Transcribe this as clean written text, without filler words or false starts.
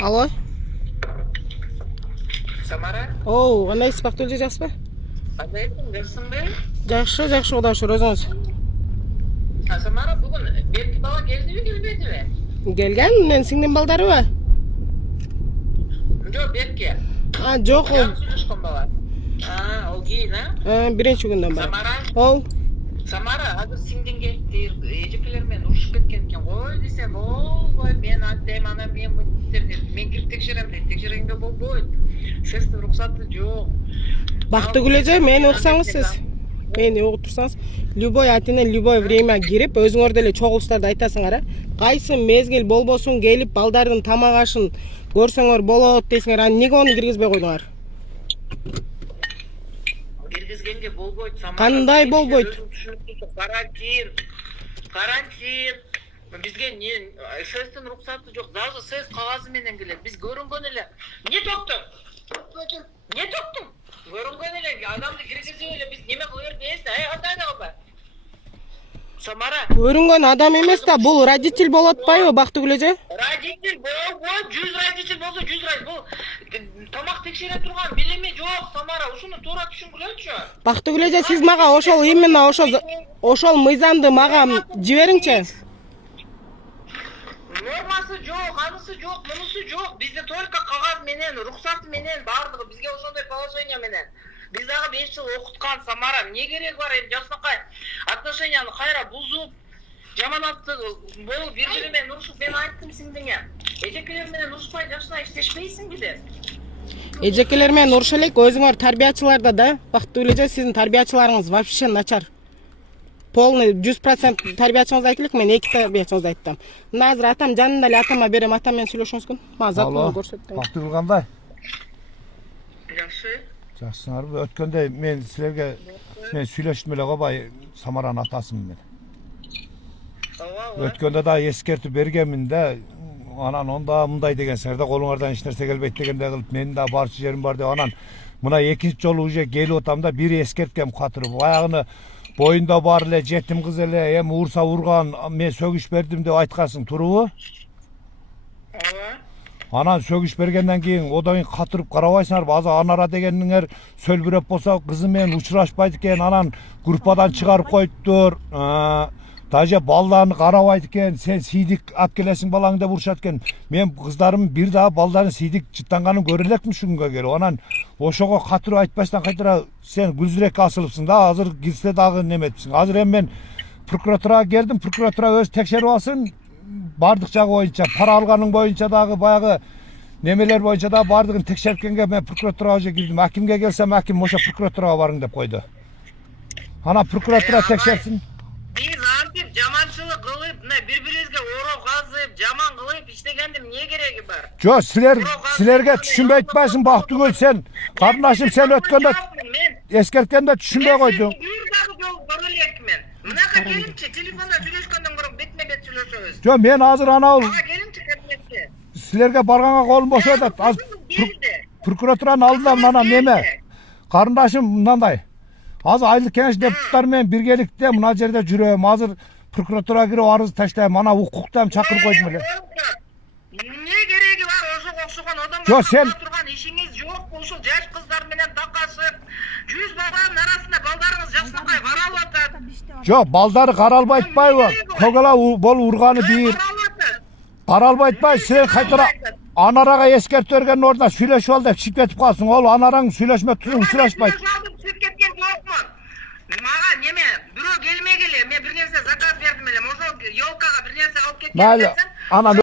Алло. Samara? Оу, кандайсыз Бактыгүл эже, жакшысызбы? Кандайсың, жақсыңбы? Жакшы, жакшы, Кудай шүгүр, өзүңүз. Samara бүгін Берки бала келдиби, келбедиби? Келген, мен сиңдин балдарыбы? Жок, Берки. Жок, Жаңы сүйлөшкөн бала. Ол кийин, биринчи күндөн бери. Самара? Оу. Самара, азыр сиңдин келип, эжекелер менен урушуп кеткен экен. Кой десем, болбойт, мен антем, анан мен мынтип деп, мен кирип текшерем дейт. Текшергенге болбойт. ССтин уруксаты жок. Бактыгүл эже, мени уксаңыз сиз. Мени угуп турсаңыз, любой атине любой время кирип, өзүңөр деле чогулуштарды айтасыңар, кайсы мезгил болбосун келип балдардын тамак ашын көрсөңөр болот дейсиңер, эмнеге аны киргизбей койдуңар? Киргизгенге болбойт, Самара. Кандай болбойт? Карантин. Бизге ССтин уруксаты жок. Даже СС кагазы менен келет. Биз көрүнгөн эле. Не токтуң? Не токтуң? Көрүнгөн эле адамды киргизип эле биз неме кылыр дейсиз? Кандай да кылбай. Самара. Көрүнгөн адам эмес да, бул родитель болот атпайбы, Бактыгүл эже? Родитель болбойт, 100 родитель болсо 100 родитель. Бул тамак текшере турган билими жок, Самара. Ушуну туура түшүнгүлөчү. Бактыгүл эже, сиз мага ошол именно ошол мыйзамды мага жибериңчи. Нормасы жок, анысы жок, мунусу жок. Бизде только кагаз менен, рухсаты менен бардыгы. Бизге ошондой положение менен. Биз дагы 5 жыл окуткан, Самара. Эмне кереги бар эми жаксынакай отношенияны кайра бузуп, жаманатты болуп бир-бири менен урушуп, мен айттым сиңдиңе. Эжекелер менен урушпай жакшына иштешпейсиңби деп. Эжекелер менен уруша элек, өзүңөр тарбиячыларда да, Бактыгүл эже, сиздин тарбиячыларыңыз вообще начар. Полный 100% тарбиячыңызды айтылык, мен 2 тарбиячыңызды айттым. Мына азыр атам жанында эле, атама берем, атам менен сүйлөшүңүзгүн. Мага затын көрсөттүң. Бактыгүл кандай? Жакшы. Жакшыңарбы? Өткөндө мен силерге сүйлөштүм эле кобай, Самаранын атасымын мен. Өткөндө да эскертип бергенмин да, анан онда мындай дегенсиңер да, колуңардан эч нерсе келбейт дегендей кылып, менин да барчу жерим бар деп, анан мына экинчи жолу уже келип атам да, бир эскерткем катырып, баягыны боюнда бар эле жетим кыз эле, эми урса урган, мен сөгүш бердим деп айткансың, туурабы? Анан сөгүш бергенден кийин одан кийин катырып карабайсыңарбы? Азыр Анара дегениңер сөлбүрөп болсо кызы менен учурашпайт экен, анан группадан чыгарып коюптур. Даже балдарын карабайт экен, сен сийдик алып келесиң балаң деп урушат экен. Мен кыздарым бир дагы балдарын сийдик жыттанганын көрө элекмин ушунгө келип. Анан ошого катырып айтпастан кайтара сен гүлзүрөккө асылыпсың да, азыр кирсе дагы неметипсиң. Азыр эми мен прокуратурага келдим, прокуратура өзү текшерип алсын. Бардык жагы боюнча, пара алганың боюнча дагы баягы немелер боюнча дагы бардыгын текшерткенге мен прокуратурага уже кирдим. Акимге келсем, аким ошо прокуратурага барың деп койду. Анан прокуратура текшерсин. Биз антип жаманчылык кылып, мына бири-бирибизге oro казып, жаман кылып иштегенде эмне кереги бар? Жок, силерге түшүнбөй атпайсың, Бактыгүл, сен карындашым, сен өткөндө эскерткенде түшүнбөй койдуң. Бир дагы жол көрө элекмин. Мынага келипчи, телефонда сүйлөшкөндөн көрө бетме-бет сүйлөшөбүз. Жок, мен азыр анау Мага келипчи кабинетке. силерге барганга колум бошоп атат. Азыр прокуратуранын алдында мына неме? Карындашым мындай. Азыр айлык кеңеш депутаттары менен биргеликте мына жерде жүрөм. Азыр прокуратурага кирип арыз таштайм. Ана укуктан чакырып койдум эле. Эмне кереги бар ошого окшогон адамдар? Жок, сен турган ишиңиз жок, ушул жаш кыздар менен такашып, 100 баланын арасында балдарыңыз жаксынакай каралып атат. жок, балдары каралбай атпайбы? Когала бол урганы бир. Каралбай атпайбы? Сен кайтара Анарага эскертип бергендин ордуна сүйлөшүп ал деп чыгып кетип калсың. Ол анараң сүйлөшмө турун учурашпайт. Чыгып кеткен жокмун. Мага неме, бирөө келмегеле, мен бир нерсе заказ бердим эле. Ошол ёлкага бир нерсе алып кеткен. Mayli, ana